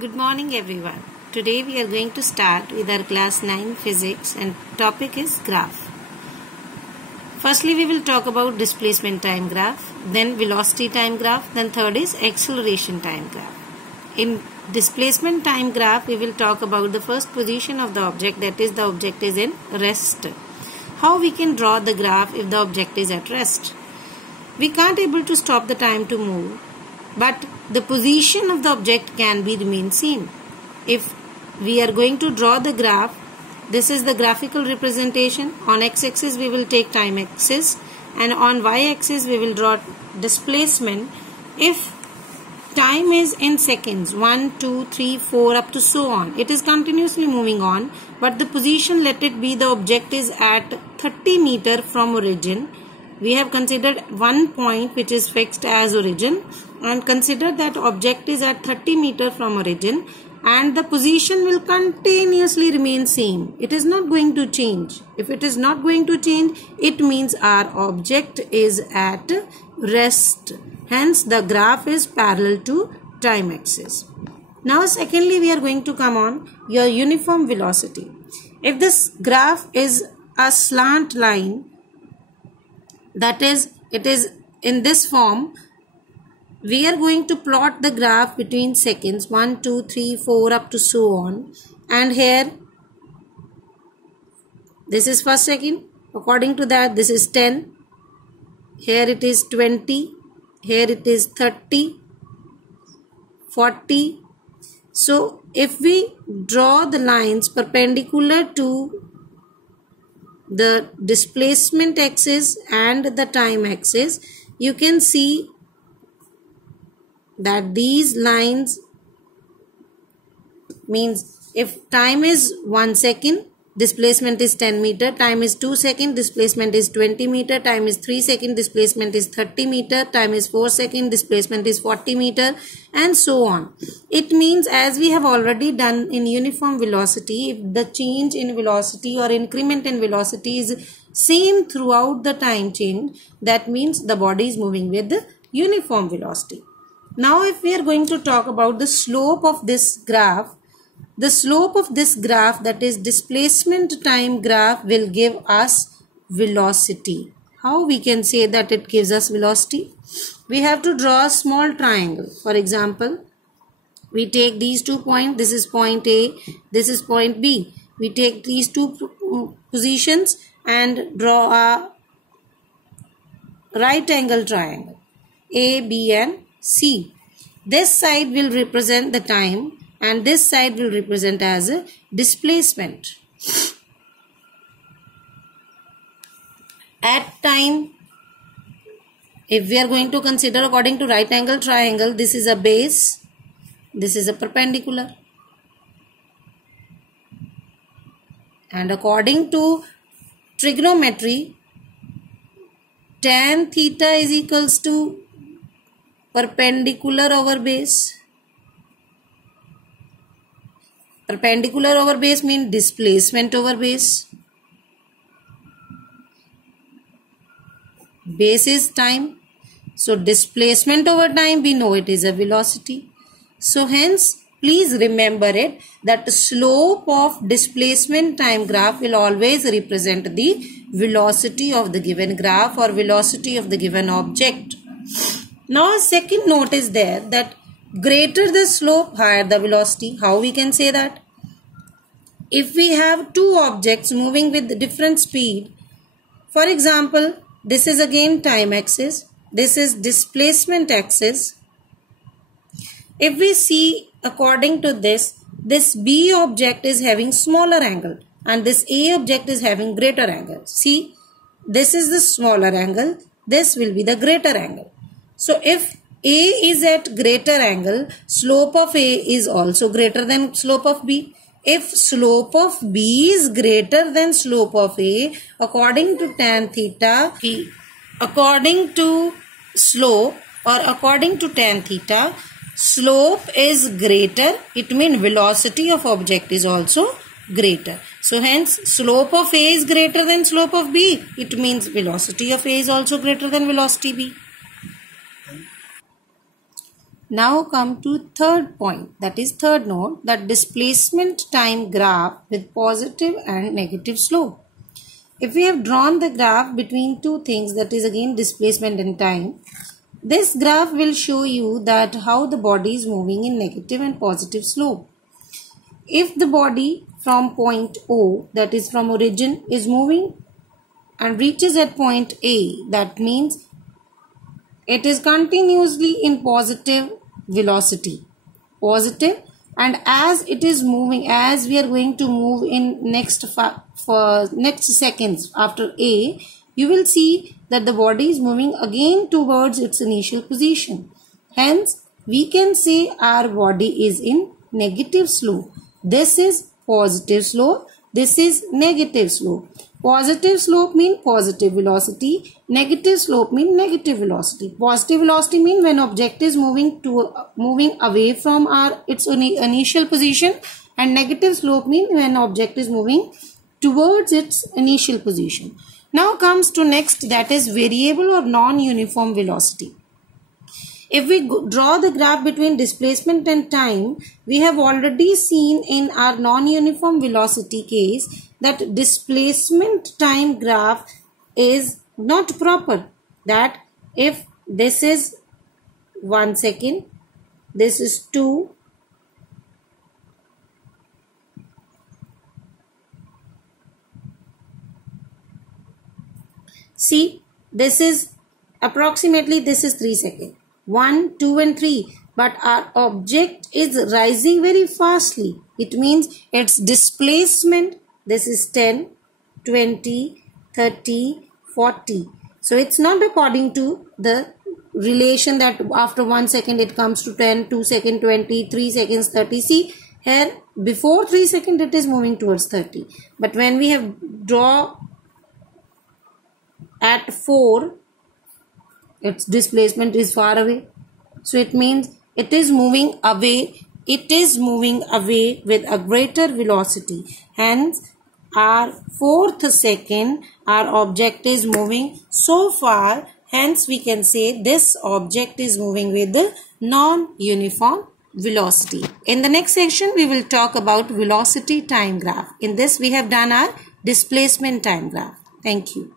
Good morning everyone. Today we are going to start with our class 9 physics and topic is graph. Firstly we will talk about displacement time graph, then velocity time graph, then third is acceleration time graph. In displacement time graph we will talk about the first position of the object, that is the object is in rest. How we can draw the graph if the object is at rest? We can't able to stop the time to move, but the position of the object can be remain seen. If we are going to draw the graph, this is the graphical representation. On x-axis we will take time axis and on y-axis we will draw displacement. If time is in seconds, 1, 2, 3, 4 up to so on, it is continuously moving on, but the position, let it be the object is at 30 meter from origin. We have considered one point which is fixed as origin and consider that object is at 30 meter from origin and the position will continuously remain same. It is not going to change. If it is not going to change, it means our object is at rest. Hence the graph is parallel to time axis. Now secondly we are going to come on your uniform velocity. If this graph is a slant line, that is, it is in this form, we are going to plot the graph between seconds 1, 2, 3, 4 up to so on, and here this is first second, according to that this is 10, here it is 20, here it is 30, 40. So if we draw the lines perpendicular to the displacement axis and the time axis, you can see that these lines means if time is 1 second, displacement is 10 meter, time is 2 second, displacement is 20 meter, time is 3 second, displacement is 30 meter, time is 4 second, displacement is 40 meter, and so on. It means, as we have already done in uniform velocity, if the change in velocity or increment in velocity is same throughout the time change, that means the body is moving with the uniform velocity. Now if we are going to talk about the slope of this graph, the slope of this graph, that is displacement time graph, will give us velocity. How we can say that it gives us velocity? We have to draw a small triangle. For example, we take these 2 points, this is point A, this is point B. We take these two positions and draw a right angle triangle, A, B and C. This side will represent the time and this side will represent as a displacement. At time, if we are going to consider according to right angle triangle, this is a base, this is a perpendicular. And according to trigonometry, tan theta is equals to perpendicular over base. Perpendicular over base means displacement over base. Base is time. So displacement over time, we know it is a velocity. So hence, please remember it that the slope of displacement time graph will always represent the velocity of the given graph or velocity of the given object. Now second note is there that greater the slope, higher the velocity. How we can say that? If we have two objects moving with different speed, for example, this is again time axis, this is displacement axis. If we see according to this B object is having smaller angle and this A object is having greater angle. See, this is the smaller angle, this will be the greater angle. So if A is at greater angle, slope of A is also greater than slope of B. If slope of B is greater than slope of A, according to tan theta, according to slope or according to tan theta, slope is greater. It means velocity of object is also greater. So hence slope of A is greater than slope of B. It means velocity of A is also greater than velocity B. Now come to third point, that is third note, that displacement time graph with positive and negative slope. If we have drawn the graph between two things, that is again displacement and time, this graph will show you that how the body is moving in negative and positive slope. If the body from point O, that is from origin, is moving and reaches at point A, that means it is continuously in positive velocity, positive, and as it is moving, as we are going to move in next seconds after A, you will see that the body is moving again towards its initial position. Hence, we can say our body is in negative slope. This is positive slope. This is negative slope. Positive slope means positive velocity. Negative slope means negative velocity. Positive velocity means when object is moving away from its initial position, and negative slope means when object is moving towards its initial position. Now comes to next, that is variable or non-uniform velocity. If we draw the graph between displacement and time, we have already seen in our non-uniform velocity case that displacement time graph is not proper. That if this is 1 second, this is 2, see, this is approximately, this is 3 seconds. 1, 2 and 3, but our object is rising very fastly. It means its displacement, this is 10, 20, 30, 40. So it's not according to the relation that after 1 second it comes to 10, 2 seconds, 20, 3 seconds, 30. See, here before 3 seconds it is moving towards 30. But when we have draw at 4, its displacement is far away. So it means it is moving away. It is moving away with a greater velocity. Hence, our 4th second, our object is moving so far. Hence, we can say this object is moving with the non-uniform velocity. In the next section, we will talk about velocity time graph. In this, we have done our displacement time graph. Thank you.